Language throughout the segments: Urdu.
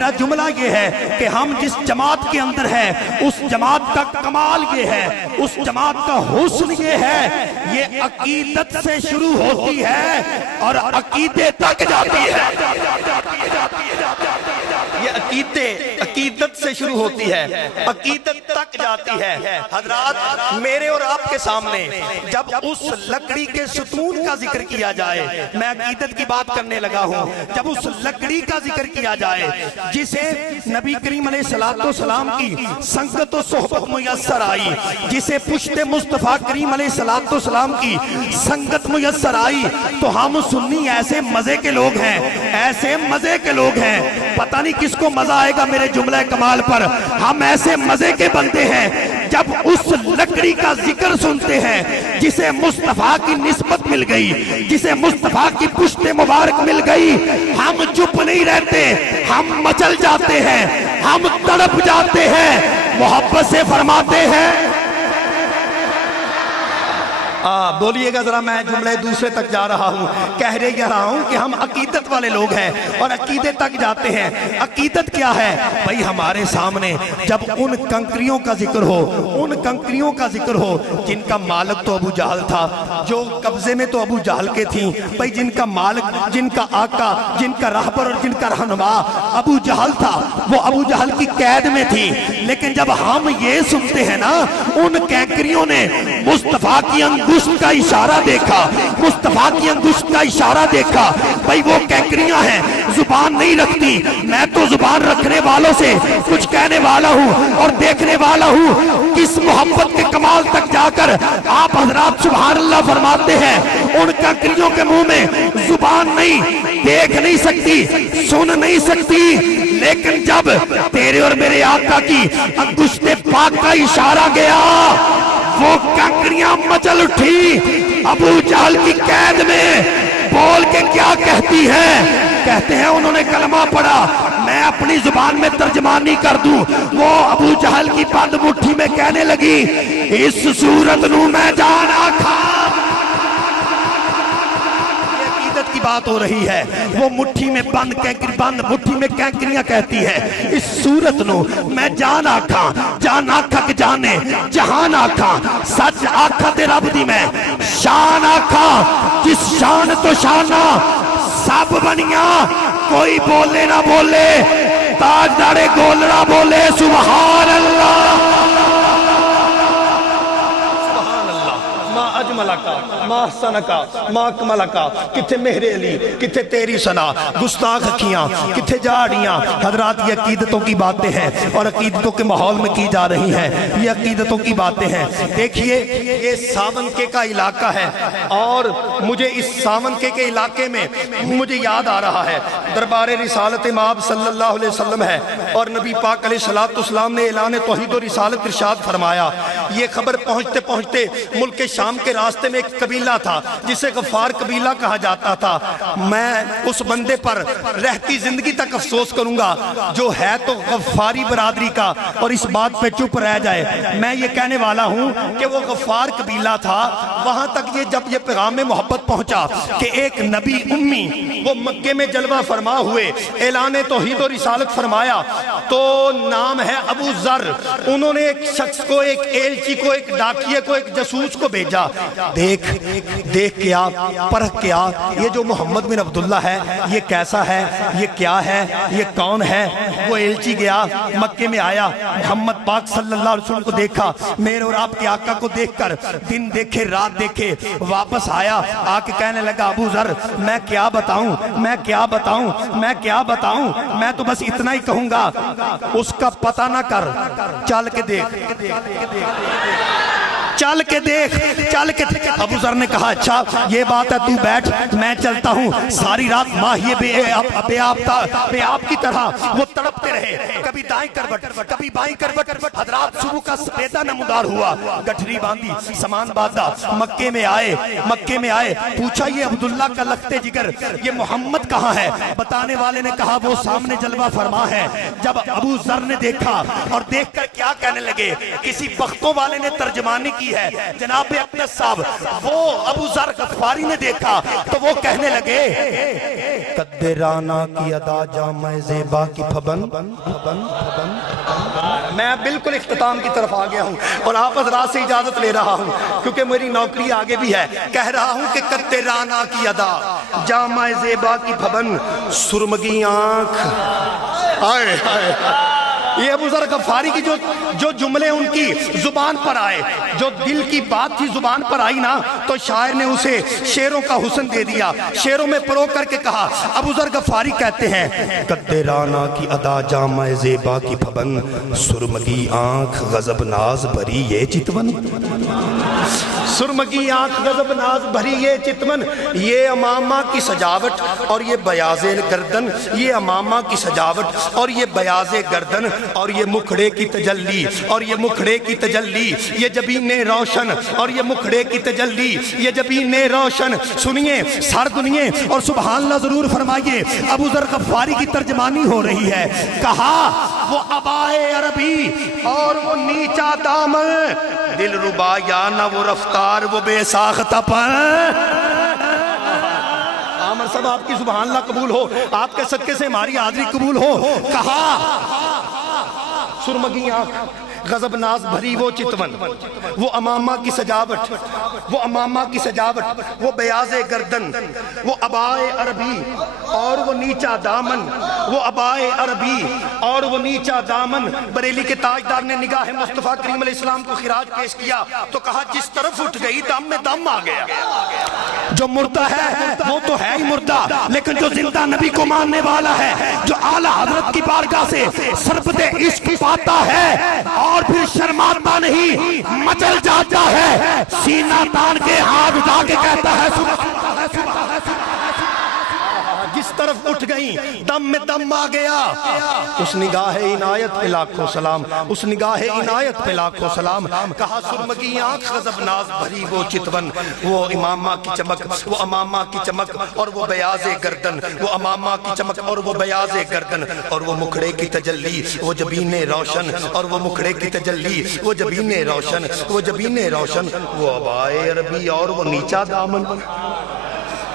میرا جملہ یہ ہے کہ ہم جس جماعت کے اندر ہیں اس جماعت کا کمال یہ ہے، اس جماعت کا حسن یہ ہے، یہ عقیدت سے شروع ہوتی ہے اور عقیدے تک جاتی ہے۔ یہ عقیدت سے شروع ہوتی ہے، عقیدت تک جاتی ہے۔ حضرات میرے اور آپ کے سامنے جب اس لکڑی کے ستون کا ذکر کیا جائے، میں عقیدت کی بات کرنے لگا ہوں، جب اس لکڑی کا ذکر کیا جائے جسے نبی کریم علیہ السلام کی سنگت و صحبت میسر آئی، جسے پشت مصطفیٰ کریم علیہ السلام کی سنگت میسر آئی، تو ہم سنی ایسے مزے کے لوگ ہیں، ایسے مزے کے لوگ ہیں، پتہ نہیں کس کو مزہ آئے گا میرے جملہ کمال پر۔ ہم ایسے مزے کے بندے ہیں جب اس لکڑی کا ذکر سنتے ہیں جسے مصطفیٰ کی نسبت مل گئی، جسے مصطفیٰ کی پشت مبارک مل گئی، ہم چپ نہیں رہتے، ہم مچل جاتے ہیں، ہم تڑپ جاتے ہیں، محبت سے فرماتے ہیں۔ بولیے گا ذرا، میں جملے دوسرے تک جا رہا ہوں، کہہ رہا ہوں کہ ہم عقیدت والے لوگ ہیں اور عقیدے تک جاتے ہیں۔ عقیدت کیا ہے بھائی؟ ہمارے سامنے جب ان کنکریوں کا ذکر ہو، ان کنکریوں کا ذکر ہو جن کا مالک تو ابو جہل تھا، جو قبضے میں تو ابو جہل کے تھیں، بھائی جن کا مالک، جن کا آقا، جن کا رہبر اور جن کا رہنما ابو جہل تھا، وہ ابو جہل کی قید میں تھی، لیکن جب ہم یہ سنتے ہیں نا، ان کنکریوں نے مصطفیٰ کی انگشت کا اشارہ دیکھا، مصطفیٰ کی انگشت کا اشارہ دیکھا، بھائی وہ کنکریاں ہیں، زبان نہیں رکھتی، میں تو زبان رکھنے والوں سے کچھ کہنے والا ہوں اور دیکھنے والا ہوں۔ کس محبت کے کمال تک جا کر آپ حضرات سبحان اللہ فرماتے ہیں، ان کنکریوں کے منہ میں زبان نہیں، دیکھ نہیں سکتی، سن نہیں سکتی، لیکن جب تیرے اور میرے آقا کی انگشت پاک کا اشارہ گیا، وہ کنکریاں مچل اٹھی۔ ابو جہل کی قید میں بول کے کیا کہتی ہیں؟ کہتے ہیں انہوں نے کلمہ پڑھا، میں اپنی زبان میں ترجمانی کر دوں، وہ ابو جہل کی بند مٹھی میں کہنے لگی، اس صورت نو میں جان آکھا۔ کی بات ہو رہی ہے، وہ مٹھی میں بند مٹھی میں کینکریاں کہتی ہے، اس صورت نو میں جان آکھاں، جان آکھا کہ جانے جہان آکھاں، سچ آکھا تے رب دی میں شان آکھاں، جس شان تو شانہ سب بنیاں، کوئی بولے نہ بولے، تاجدار گولڑا بولے سبحان اللہ۔ ما اجملکا، ما حسنکا، ما اکملکا، کتھے مہر علی، کتھے تیری ثنا، گستاخ اکھیاں، کتھے جاڑیاں۔ حضرات یہ عقیدتوں کی باتیں ہیں اور عقیدتوں کے ماحول میں کی جا رہی ہیں، یہ عقیدتوں کی باتیں ہیں۔ دیکھیے یہ ساونکے کا علاقہ ہے اور مجھے اس ساونکے کے علاقے میں مجھے یاد آ رہا ہے دربار رسالت مآب صلی اللہ علیہ وسلم ہے اور نبی پاک علیہ السلام نے اعلان توحید و رسالت ارشاد فرمایا۔ یہ خبر پہنچتے پہنچتے ملک شام کے راستے میں ایک قبیلہ تھا جسے غفار قبیلہ کہا جاتا تھا۔ میں اس بندے پر رہتی زندگی تک افسوس کروں گا جو ہے تو غفاری برادری کا اور اس بات پہ چپ رہ جائے۔ میں یہ کہنے والا ہوں کہ وہ غفار قبیلہ تھا، وہاں تک جب یہ پیغام محبت پہنچا کہ ایک نبی امی وہ مکے میں جلوہ فرما ہوئے، اعلان توحید و رسالت فرمایا، تو نام ہے ابو ذر۔ انہوں نے ایک شخص کو، ایک ایلچی کو، ایک ڈاکیے کو، ایک جاسوس کو بھیجا، دیکھ کیا، پرکھ کیا، یہ جو محمد بن عبداللہ ہے یہ کیسا ہے، یہ کیا ہے، یہ کون ہے۔ وہ ایلچی گیا، مکے میں آیا، محمد پاک صلی اللہ علیہ وسلم کو دیکھا، میرے اور آپ کے آقا کو دیکھ کر دن دیکھے رات دیکھے، واپس آیا، آ کے کہنے لگا ابو ذر میں کیا بتاؤں، میں کیا بتاؤں، میں کیا بتاؤں، میں تو بس اتنا ہی کہوں گا، اس کا پتہ نہ کر، چل کے دیکھ، چل کے دیکھ، چل کے دیکھ۔ ابو ذر نے کہا اچھا یہ بات ہے، تو بیٹھ میں چلتا ہوں۔ ساری رات ماہی بے آپ کی طرح وہ تڑپتے رہے، کبھی دائیں کروٹ کبھی بائیں کروٹ۔ حضرات صبح کا سپیدہ نمودار ہوا، گٹھری باندھی، سامان باندھا، مکے میں آئے، پوچھا یہ عبداللہ کا لخت جگر یہ محمد کہاں ہے؟ بتانے والے نے کہا وہ سامنے جلوہ فرما ہے۔ جب ابو ذر نے دیکھا اور دیکھ کر کیا کہنے لگے، کسی بختوں والے نے ترجمانی کی کی ہے جناب اقدس صاحب، وہ ابو ذر غفاری نے دیکھا تو وہ کہنے لگے قد رانا کی ادا جامع زیبا کی پھبن۔ میں بالکل اختتام کی طرف آ گیا ہوں اور آپ حضرات سے اجازت لے رہا ہوں کیونکہ میری نوکری آگے بھی ہے۔ کہہ رہا ہوں کہ قد رانا کی ادا جامع زیبا کی پھبن، سرمگی آنکھ۔ آئے آئے یہ ابو ذر غفاری کی جو جملے ان کی زبان پر آئے، جو دل کی بات تھی زبان پر آئی نا، تو شاعر نے اسے شعروں کا حسن دے دیا، شعروں میں پرو کر کے کہا۔ ابو ذر غفاری کہتے ہیں قد رانا کی ادا جامع زیبا کی پھبن، سرمگی آنکھ غضب ناز بھری یہ چتون۔ سرمگی آنکھ غضب ناز بھری یہ چتون، یہ امامہ کی سجاوٹ اور یہ بیاض گردن، یہ امامہ کی سجاوٹ اور یہ بیاض گردن اور یہ مکھڑے کی تجلی اور یہ مکھڑے کی تجلی، یہ جبین روشن اور یہ مکھڑے کی تجلی، یہ جبین روشن۔ سنیے سر دنیے اور سبحان اللہ ضرور فرمائیے، ابو ذر غفاری کی ترجمانی ہو رہی ہے۔ کہا وہ عبائے عربی اور وہ نیچا دامن، دل ربا یا نہ وہ رفتار وہ بے ساختہ پر۔ عامر صاحب آپ کی سبحان اللہ قبول ہو، آپ کے صدقے سے ہماری حاضری قبول ہو۔ کہا سرمگی آنکھ غضب ناز بھری وہ چتون، وہ امامہ کی سجاوٹ، وہ امامہ کی سجاوٹ، وہ بیاض گردن، وہ عبائے عربی اور وہ نیچا دامن، وہ عبائے عربی اور وہ نیچا دامن۔ بریلی کے تاجدار نے نگاہ مصطفیٰ کریم علیہ السلام کو خراج پیش کیا تو کہا جس طرف اٹھ گئی دم میں دم آ گیا۔ جو مردہ ہے وہ تو ہے ہی مردہ، لیکن جو زندہ نبی کو ماننے والا ہے، جو اعلیٰ حضرت کی بارگاہ سے سربت عشق پاتا ہے اور پھر شرماتا نہیں، مچل جاتا ہے، سینہ تان کے ہاتھ اٹھا کے کہتا ہے جس طرف اٹھ گئی دم میں دم آ گیا۔ اس نگاہ عنایت پہ لاکھوں سلام، اس نگاہ عنایت پہ لاکھوں سلام۔ کہا سرمگی آنکھ غضب ناز بھری وہ چتون، وہ امامہ کی چمک، وہ امامہ کی چمک اور وہ بیاض گردن، وہ امامہ کی چمک اور وہ بیاض گردن اور وہ مکھڑے کی تجلی، وہ جبین روشن اور وہ مکھڑے کی تجلی، وہ جبین روشن، وہ جبین روشن، وہ عبائے عربی اور وہ نیچا دامن۔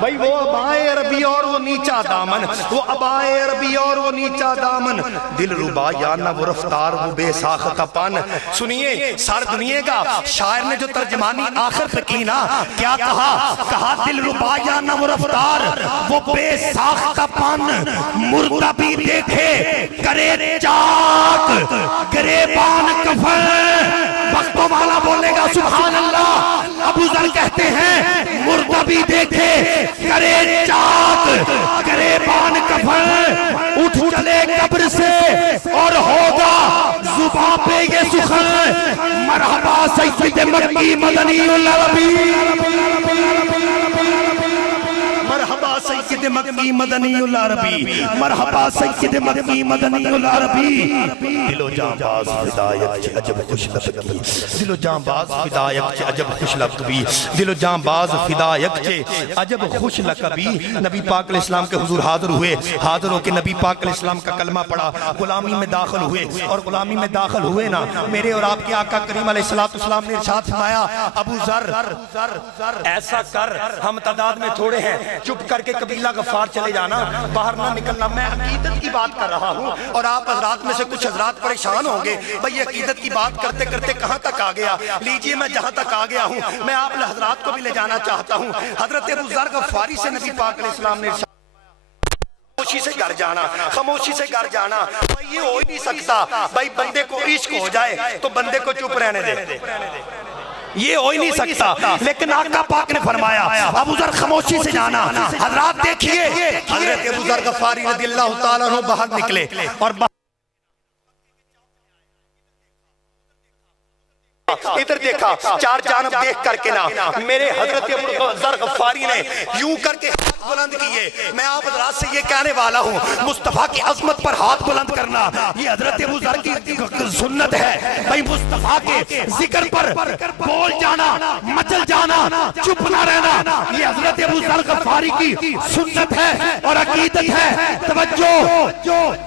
بھائی وہ عبائے عربی اور وہ نیچا دامن، وہ عبائے عربی اور وہ نیچا دامن، دل ربا یا نہ وہ رفتار وہ بے ساختہ پن۔ سنیے سار دنیا کا شاعر نے جو ترجمانی آخر پہ کی نا، کیا کہا؟ کہا دل ربا یا نہ وہ رفتار وہ بے ساختہ پن، مردہ بھی دیکھے کرے چاک گریبان کفن۔ وقتوں والا بولے گا سبحان اللہ۔ ابو ذر کہتے ہیں مردہ بھی دیکھے کرے چاک گریبان کفن، اٹھ چلے قبر سے اور ہوگا زباں پہ یہ سخن، مرحبا سید مکی مدنی العربی، مرحبا سید مکی مدنی العربی، مرحبا سید مکی مدنی العربی۔ دل و جان باز فدایت چے عجب خوش لبکی، دل و جان باز فدایت چے عجب خوش لبکی، دل و جان باز فدایت چے عجب خوش لبکی۔ نبی پاک علیہ السلام کے حضور حاضر ہوئے، حاضر ہو کے نبی پاک علیہ السلام کا کلمہ پڑھا، غلامی میں داخل ہوئے، اور غلامی میں داخل ہوئے نا، میرے اور آپ کے آقا کریم علیہ السلام نے ارشاد فرمایا ابو ذر ایسا کر، ہم تعداد میں تھوڑے ہیں، چپ کر کے قبیلہ غفار چلے جانا، باہر نہ نکلنا۔ میں عقیدت کی بات کر رہا ہوں اور آپ حضرات میں سے کچھ حضرات پریشان ہوں گے، بھئی عقیدت کی بات کرتے کرتے کہاں تک آ گیا؟ لیجئے میں جہاں تک آ گیا ہوں میں آپ حضرات کو بھی لے جانا چاہتا ہوں۔ حضرت ابو ذر غفاری سے نبی پاک علیہ السلام نے خاموشی سے گھر جانا، خاموشی سے گھر جانا۔ بھئی یہ ہو ہی نہیں سکتا، بھئی بندے کو عشق ہو جائے تو بندے کو چپ رہنے دے، یہ ہو ہی نہیں سکتا، لیکن آقا پاک نے فرمایا ابو ذر خاموشی سے جانا۔ حضرات دیکھیے حضرت ابو ذر غفاری رضی اللہ تعالیٰ عنہ باہر نکلے اور ادھر دیکھا، چار جانب دیکھ کر کے نا میرے حضرت ابو ذر غفاری نے یوں کر کے ہاتھ بلند کیے۔ میں آپ حضرات سے یہ کہنے والا ہوں مصطفیٰ کی عظمت پر ہاتھ بلند کرنا یہ حضرت ابو ذر کی سنت ہے۔ بھئی مصطفیٰ کے ذکر پر بول جانا، مچل جانا، چپ نہ رہنا، یہ حضرت ابو ذر غفاری کی سنت ہے اور عقیدت ہے۔ توجہ،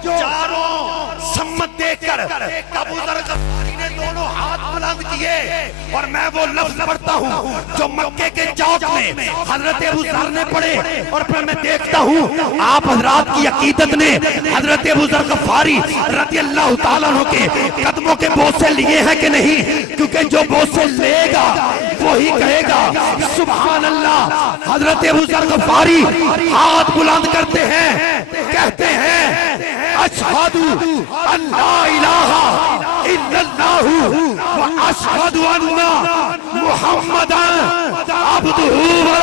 چاروں سمت دیکھ کر ابو ذر غفاری نے دونوں ہاتھ بلند کیے اور میں وہ لفظ پڑھتا ہوں جو مکے کے چوک میں حضرت ابو ذر نے پڑھے، اور پھر میں دیکھتا ہوں آپ حضرات کی عقیدت نے حضرت ابو ذر غفاری رضی اللہ تعالیٰ عنہ کے قدموں کے بوسے لیے ہیں کہ نہیں؟ کیونکہ جو بوسے لے گا وہی کہے گا سبحان اللہ۔ حضرت ابو ذر غفاری ہاتھ بلند کرتے ہیں، کہتے ہیں اشہد ان لا الہ الا اللہ و اشہد ان محمدا عبدہ و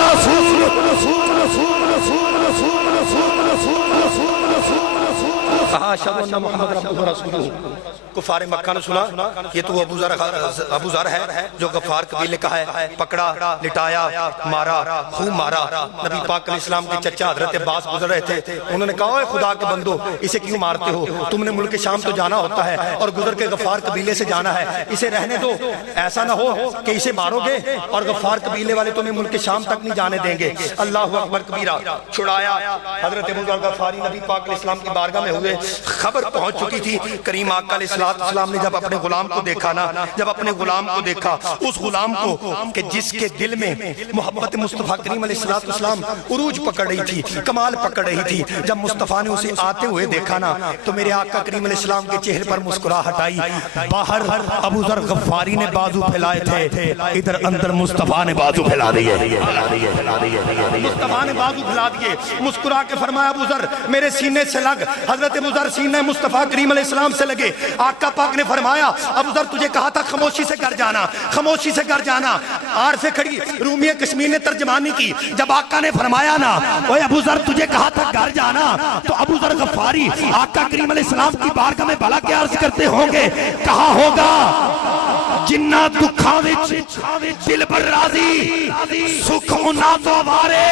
کہا اشہد ان محمد عبدہ و رسولہ۔ کفار مکہ نے سنا یہ تو ابو ذر ہے جو غفار قبیلے کا ہے، پکڑا، لٹایا، مارا، خوب مارا۔ نبی پاک علیہ السلام کے چچا حضرت عباس گزر رہے تھے، انہوں نے کہا اے خدا کے بندو اسے کیوں مارتے ہو؟ تم نے ملک شام تو جانا ہوتا ہے اور گزر کے غفار قبیلے سے جانا ہے، اسے رہنے دو، ایسا نہ ہو کہ اسے مارو گے اور غفار قبیلے والے تمہیں ملک شام تک نہیں جانے دیں گے۔ اللہ اکبر کبیرہ، چھڑایا۔ حضرت ابو ذر غفاری نبی پاک علیہ السلام کی بارگاہ میں ہوئے، خبر پہنچ چکی تھی۔ کریم آقا علیہ السلام نے جب اپنے غلام کو دیکھا نا، جب اپنے غلام کو دیکھا، اس غلام کو کہ جس کے دل میں محبت مصطفیٰ کریم علیہ السلام عروج پکڑ رہی تھی، کمال پکڑ رہی تھی، جب مصطفیٰ نے اسے آتے ہوئے دیکھا نا تو میرے آقا کریم علیہ السلام کے چہرے پر مسکراہٹ آئی۔ باہر ابو ذر غفاری نے بازو پھیلائے تھے، ادھر اندر مصطفیٰ نے بازو پھیلا دیے، مصطفیٰ نے بازو پھیلا دیے، مسکرا کے فرمایا ابو ذر میرے سینے سے لگ۔ حضرت ابو ذر سینے مصطفیٰ کریم علیہ السلام سے لگے۔ آقا پاک نے فرمایا ابو ذر تجھے کہا تھا خاموشی سے گھر جانا، خاموشی سے گھر جانا۔ عارف کھڑی رومیہ کشمیر نے ترجمانی کی، جب آقا نے فرمایا نا اوے ابو ذر تجھے کہا تھا گھر جانا، تو ابو ذر غفاری آقا کریم علیہ السلام کی بارگاہ میں بھلا کیا عرض کرتے ہوں گے؟ کہا ہوگا جنہ دکھاں وچ دل بر راضی سکھ انہاں تو وارے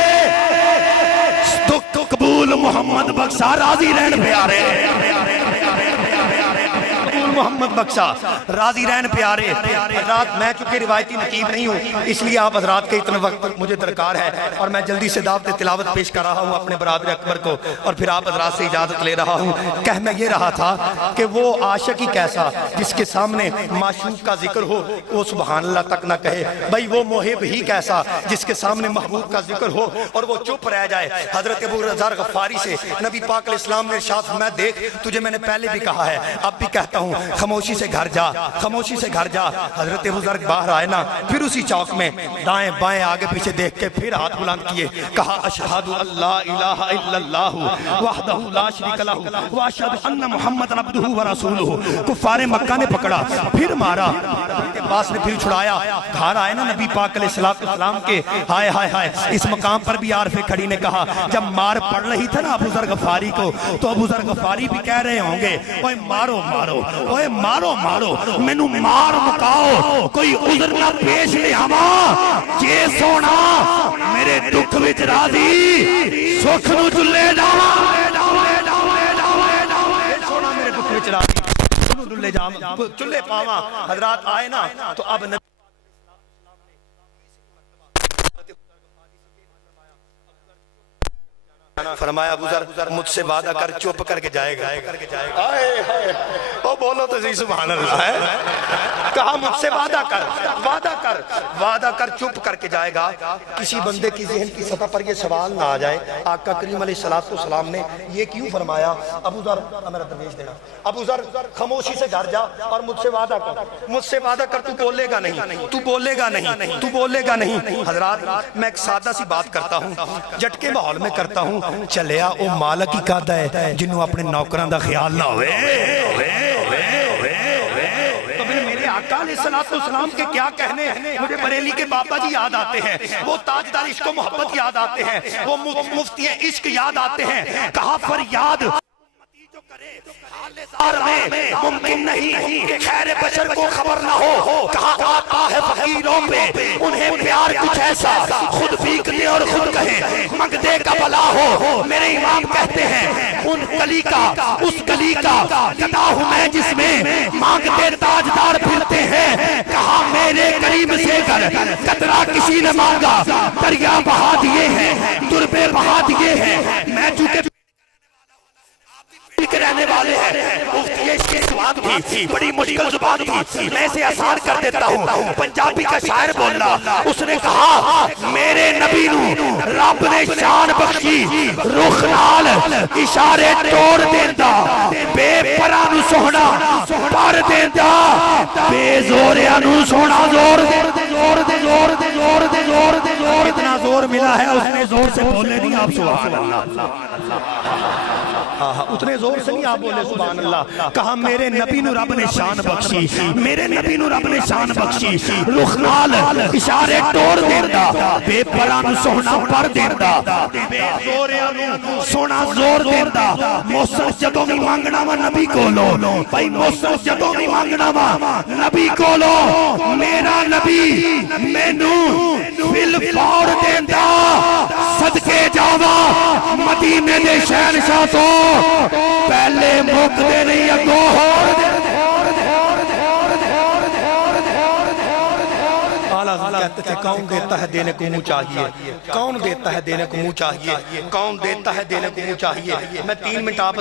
دکھ قبول محمد بخشا راضی رہن پیارے، محمد بخشا راضی رہن پیارے۔ حضرات میں چونکہ روایتی نقیب نہیں ہوں اس لیے آپ حضرات کے اتنا وقت مجھے درکار ہے اور میں جلدی سے دعوت تلاوت پیش کر رہا ہوں اپنے برادر اکبر کو، اور پھر آپ حضرات سے اجازت لے رہا ہوں۔ کہہ میں یہ رہا تھا کہ وہ عاشق ہی کیسا جس کے سامنے معشوق کا ذکر ہو وہ سبحان اللہ تک نہ کہے، بھائی وہ محب ہی کیسا جس کے سامنے محبوب کا ذکر ہو اور وہ چپ رہ جائے۔ حضرت ابو ذر غفاری سے نبی پاک علیہ السلام نے ارشاد فرمایا دیکھ تجھے میں نے پہلے بھی کہا ہے اب بھی کہتا ہوں خاموشی سے گھر جا، خاموشی سے گھر جا۔ حضرت ابو ذر باہر آئے نا، پھر اسی چوک میں دائیں بائیں آگے پیچھے دیکھ کے پھر ہاتھ بلند کیے، کہا اشہد ان لا الہ الا اللہ وحدہ لا شریک لہ واشہد ان محمد عبدہ ورسولہ۔ کفار مکہ نے پکڑا، پھر مارا، کے پاس نے پھر چھڑایا۔ گھر آئے نا نبی پاک علیہ السلام کے، ہائے ہائے ہائے، اس مقام پر بھی عارف کھڑی نے کہا جب مار پڑ رہی تھا نا ابو ذر غفاری کو تو ابو ذر غفاری بھی کہہ رہے ہوں گے اوے مارو مارو، اوے مارو مارو، مینوں مار مکاؤ، کوئی عذر نہ پیش لے آواں، جے سونا میرے دکھ وچ راضی سکھ نو چلے جاواں، سونا میرے دکھ وچ راضی سکھ نو چلے جاواں، چلے پاواں۔ حضرات آئے نا تو اب فرمایا ابو ذر مجھ سے وعدہ کر چپ کر کے جائے گا۔ وہ بولو تو صحیح سبحان اللہ ہے، کہا مجھ سے وعدہ کر، وعدہ کر، وعدہ کر چپ کر کے جائے گا۔ کسی بندے کی ذہن کی سطح پر یہ سوال نہ آ جائے آقا کریم علیہ السلام نے یہ کیوں فرمایا ابو ذر میرا درویش دینا، ابو ذر خاموشی سے گھر جا اور مجھ سے وعدہ کر، مجھ سے وعدہ کر، تو بولے گا نہیں، تو بولے گا نہیں، تو بولے گا نہیں۔ حضرات میں ایک سادہ سی بات کرتا ہوں، جھٹکے ماحول میں کرتا ہوں، چلیا او مالک ہی کہتا ہے جنہوں اپنے نوکران دا خیال نہ ہوئے۔ تو میرے آقا علیہ السلام کے کیا کہنے ہیں، مجھے بریلی کے بابا جی یاد آتے ہیں، وہ تاجدار عشق و محبت یاد آتے ہیں، وہ مفتی عشق یاد آتے ہیں۔ کہا فریاد میں ممکن نہیں کہ خیر بشر کو خبر نہ ہو، کہا آتا ہے فقیروں پہ انہیں پیار کچھ ایسا خود بھیکنے اور خود کہیں مانگتے کا بلا ہو۔ میرے امام کہتے ہیں ان گلی کا، اس گلی کا گدا ہوں میں جس میں مانگتے تاجدار پھرتے ہیں۔ کہا میرے قریب سے کر قطرہ کسی نے مانگا، دریا بہا دیے ہیں، دربے بہا دیے ہیں۔ میں چونکہ کے رہنے والے ہیں، مفتی عشق زبان تھی، بڑی مشکل زبان تھی، میں اسے آسان کر دیتا ہوں۔ پنجابی کا شاعر بولنا، اس نے کہا میرے نبی نو رب نے شان بخشی، رخ نال اشارے توڑ دیندہ، بے پرا نو سونا پر دیندہ، بے زوریا نو سونا زور دے زور دے زور دے زور دے زور دے زور دے۔ اتنا زور ملا ہے اس نے زور سے بولے نہیں آپ سبحان اللہ، اتنے زور سے نہیں آپ بولے سبحان اللہ۔ کہا میرے نبی نو رب نے شان بخشی، میرے نبی نو رب نے شان بخشی، رخ نال اشارے توڑ دیندہ، بے پرا نو سونا پر دیندہ، بے زوریا نو سونا زور دیندہ۔ موسر جدوں بھی مانگنا وا نبی کولو، بھائی موسر جدوں بھی مانگنا وا نبی کولو، میرا نبی مینو فل فور دیندہ، صدقے جاوا مدینے دے شہنشاہ تو پہلے موک دے نہیں اگو ہور دے۔ کہتے تھے کون دیتا ہے دینے کو منہ چاہیے، کون دیتا ہے دینے کو منہ چاہیے، کون دیتا ہے دینے کو منہ چاہیے۔ میں 3 منٹ آپ